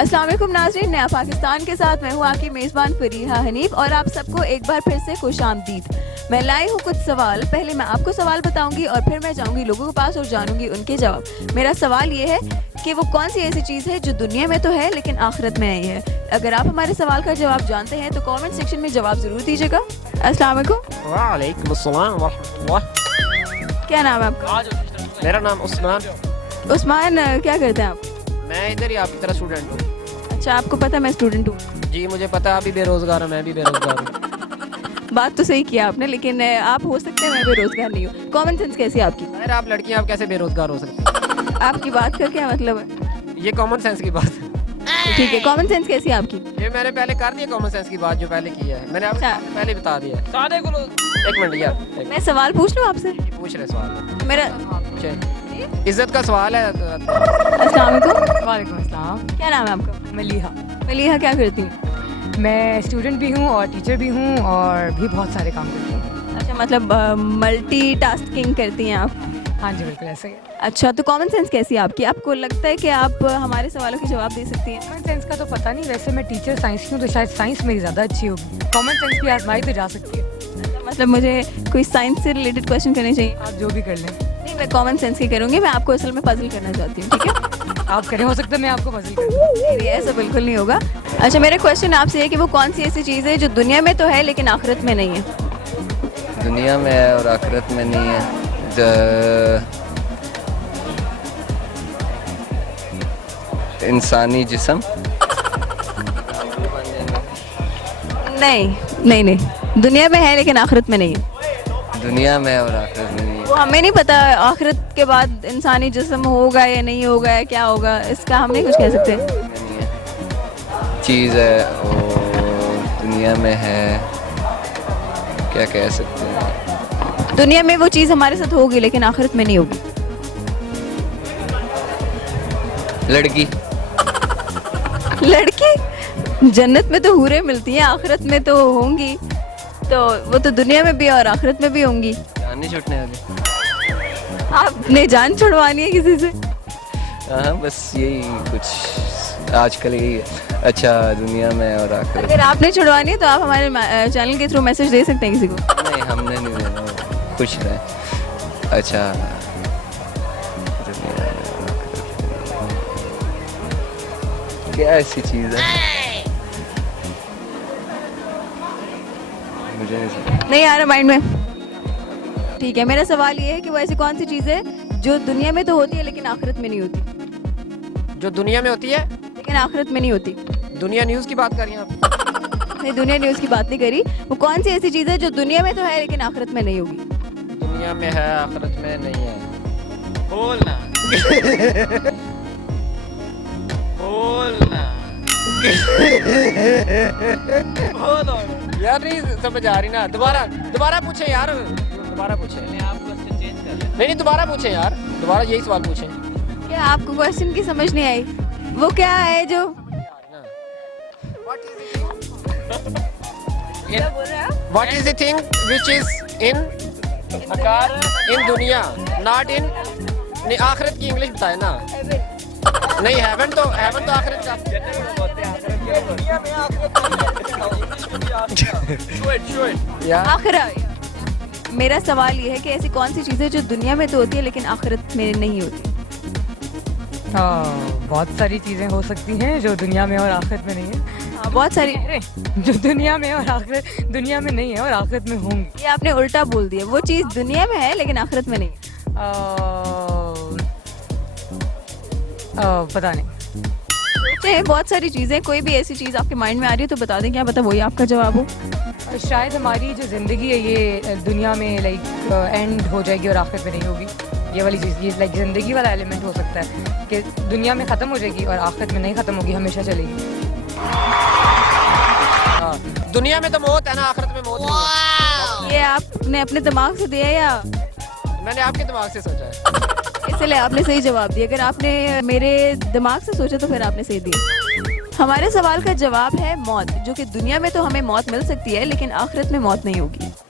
अस्सलाम वालेकुम नाज़रीन, नया पाकिस्तान के साथ मैं हूँ आपकी मेज़बान फरीहा हनीफ और आप सबको एक बार फिर से खुशामदीद। मैं लाई हूँ कुछ सवाल। पहले मैं आपको सवाल बताऊंगी और फिर मैं जाऊंगी लोगों के पास और जानूंगी उनके जवाब। मेरा सवाल ये है कि वो कौन सी ऐसी चीज़ है जो दुनिया में तो है लेकिन आखिरत में नहीं है। अगर आप हमारे सवाल का जवाब जानते हैं तो कॉमेंट सेक्शन में जवाब ज़रूर दीजिएगा। अस्सलाम वालेकुम। वालेकुम अस्सलाम व रहमतुल्लाह। क्या नाम है आपका? मेरा नाम उस्मान। उस्मान, क्या करते हैं आप? मैं इधर ही आपकी तरह स्टूडेंट हूँ। अच्छा, आपको पता मैं स्टूडेंट हूँ? जी मुझे पता, आप भी बेरोजगार हैं, मैं भी बेरोजगार हूँ। बात तो सही किया आपने, लेकिन आप हो सकते हैं मैं बेरोजगार नहीं हूँ। कॉमन सेंस कैसी है आपकी? अरे आप लड़की हैं, आप कैसे बेरोजगार हो सकती हैं? आपकी बात का क्या मतलब है? ये कॉमन सेंस की बात है। ठीक है, कॉमन सेंस कैसी है आपकी? ये मैंने पहले कर दिया कॉमन सेंस की बात जो पहले की है, मैंने आपको अच्छा। पहले बता दिया है। सादे को एक मिनट यार, मैं सवाल पूछ लूँ आपसे? पूछ रहे सवाल। मेरा पूछे, इज्जत का सवाल है। अस्सलाम वालेकुम। वालेकुम अस्सलाम। क्या नाम है आपका? मलीहा। मलीहा, क्या करती हैं? मैं स्टूडेंट भी हूँ और टीचर भी हूँ और भी बहुत सारे काम करती हूँ। अच्छा, मतलब मल्टीटास्किंग करती हैं आप? हाँ जी बिल्कुल ऐसा ही है। अच्छा, तो कॉमन सेंस कैसी है आपकी? आपको लगता है कि आप हमारे सवालों के जवाब दे सकती हैं? कॉमन सेंस का तो पता नहीं, वैसे मैं टीचर साइंस की हूँ तो शायद साइंस मेरी ज़्यादा अच्छी होगी। कॉमन सेंस की आजमाई तो जा सकती है। अच्छा, मतलब मुझे कोई साइंस से रिलेटेड क्वेश्चन करने चाहिए? आप जो भी कर लें। नहीं, मैं कॉमन सेंस की करूँगी। मैं आपको असल में पजल करना चाहती हूँ, ठीक है? आप करें, हो सकता है मैं आपको पजल कर दूँ। नहीं, ऐसा बिल्कुल नहीं होगा। अच्छा, मेरा क्वेश्चन आपसे है कि वो कौन सी ऐसी चीज़ है जो दुनिया में तो है लेकिन आखिरत में नहीं है? दुनिया में है और आखिरत में नहीं है। इंसानी जिस्म। नहीं, दुनिया में है लेकिन आखिरत में नहीं है। दुनिया में है और आखिरत में नहीं है। वो हमें नहीं पता आखिरत के बाद इंसानी जिस्म होगा या नहीं होगा या क्या होगा, इसका हम नहीं कुछ कह सकते। नहीं है, चीज़ है और दुनिया में है, क्या कह सकते हैं। दुनिया में वो चीज़ हमारे साथ होगी लेकिन आखिरत में नहीं होगी। लड़की जन्नत में तो हूरें मिलती हैं, आखिरत में तो होंगी, तो वो तो दुनिया में भी और आखिरत में भी होंगी। जान नहीं छूटने वाली। आपने जान छुड़वानी है किसी से? हाँ बस यही कुछ आजकल यही है। अच्छा, दुनिया में और आखिरत। अगर आपने छुड़वानी है तो आप हमारे चैनल के थ्रू मैसेज दे सकते हैं किसी को। नहीं, हमने नहीं देना, खुश रहे। अच्छा, दुनिया में और आखिरत में क्या ऐसी चीज़ है? मुझे नहीं समझ। नहीं आ रहा माइंड में। ठीक है, मेरा सवाल ये है कि वो ऐसी कौन सी चीज़ है जो दुनिया में तो होती है लेकिन आखिरत में नहीं होती? जो दुनिया में होती है लेकिन आखिरत में नहीं होती। दुनिया न्यूज़ की बात कर रही हैं आप? नहीं, दुनिया न्यूज़ की बात नहीं करी। वो कौन सी ऐसी चीज़ है जो दुनिया में तो है लेकिन आखिरत में नहीं होगी? दुनिया में है, आखिरत में नहीं है। बोलना बोलो यार, नहीं समझ आ रही ना। दोबारा पूछे यार, दोबारा पूछे। नहीं, दोबारा पूछे यार, दोबारा यही सवाल पूछे। क्या आपको क्वेश्चन की समझ नहीं आई? वो क्या है जो क्या बोल रहे हैं आप? What is the thing which is in दुनिया, not in? नहीं, आखिरत की इंग्लिश बताए ना। नहीं, हेवन तो आखिरत का। यार आखिरत। मेरा सवाल ये है कि ऐसी कौन सी चीज़ है जो दुनिया में तो होती है लेकिन आखिरत में नहीं होती? बहुत सारी चीज़ें हो सकती हैं जो दुनिया में और आखिरत में नहीं है। हाँ, बहुत सारी। जो दुनिया में और दुनिया में नहीं है और आखिरत में होंगी। ये आपने उल्टा बोल दिया। वो चीज़ दुनिया में है लेकिन आखिरत में नहीं है। पता नहीं। सोचे, बहुत सारी चीज़ें, कोई भी ऐसी चीज़ आपके माइंड में आ रही है तो बता दें, क्या पता वही आपका जवाब हो। शायद हमारी जो ज़िंदगी है ये दुनिया में एंड हो जाएगी और आखिरत में नहीं होगी। ये वाली चीज़, ये ज़िंदगी वाला एलिमेंट हो सकता है कि दुनिया में ख़त्म हो जाएगी और आखिरत में नहीं ख़त्म होगी, हमेशा चलेगी। हाँ, दुनिया में तो मौत है ना, आखिरत में मौत नहीं है। ये आपने अपने दिमाग से दिया या मैंने आपके दिमाग से सोचा है? इसलिए आपने सही जवाब दिया। अगर आपने मेरे दिमाग से सोचा तो फिर आपने सही दिया। हमारे सवाल का जवाब है मौत, जो कि दुनिया में तो हमें मौत मिल सकती है लेकिन आखिरत में मौत नहीं होगी।